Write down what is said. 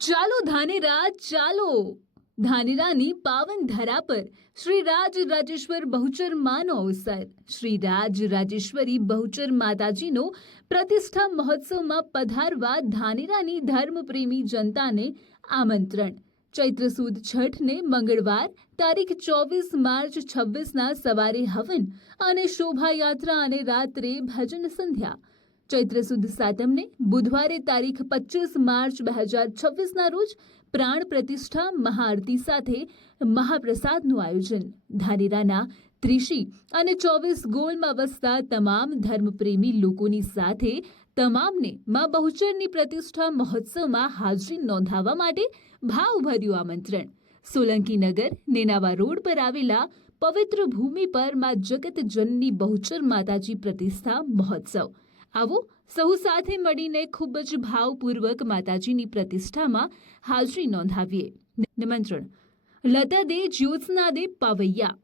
ચાલો ધાનેરા ચાલો ધાનેરાની પાવન ધરા પર શ્રી રાજ રાજેશ્વર બહુચર માનો અવસર શ્રી રાજ રાજેશ્વરી બહુચર માતાજીનો પ્રતિષ્ઠા મહોત્સવમાં પધારવા ધાનેરાની ધર્મપ્રેમી જનતાને આમંત્રણ ચૈત્ર સુદ છઠને મંગળવાર તારીખ 24 માર્ચ 26ના સવારે હવન અને શોભાયાત્રા અને રાત્રે ભજન સંધ્યા ચૈત્ર સુદ સાતમને બુધવારે તારીખ 25 માર્ચ 2026ના રોજ પ્રાણ પ્રતિષ્ઠા મહાઆરતી સાથે મહાપ્રસાદનું આયોજન ધાનેરાના ત્રિશી અને 24 ગોળમાં વસતા તમામ ધર્મપ્રેમી લોકોની સાથે તમામને મા બહુચરની પ્રતિષ્ઠા મહોત્સવમાં હાજરી નોંધાવવા માટે ભાવભર્યું આમંત્રણ સોલંકીનગર નેનાવા રોડ પર આવેલા પવિત્ર ભૂમિ પર મા જગતજનની બહુચર માતાજી પ્રતિષ્ઠા મહોત્સવ આવો સૌ સાથે મળીને ખૂબ જ ભાવપૂર્વક માતાજીની પ્રતિષ્ઠામાં હાજરી નોંધાવીએ નિમંત્રણ લતા દે જ્યોત્સના દે પાવૈયા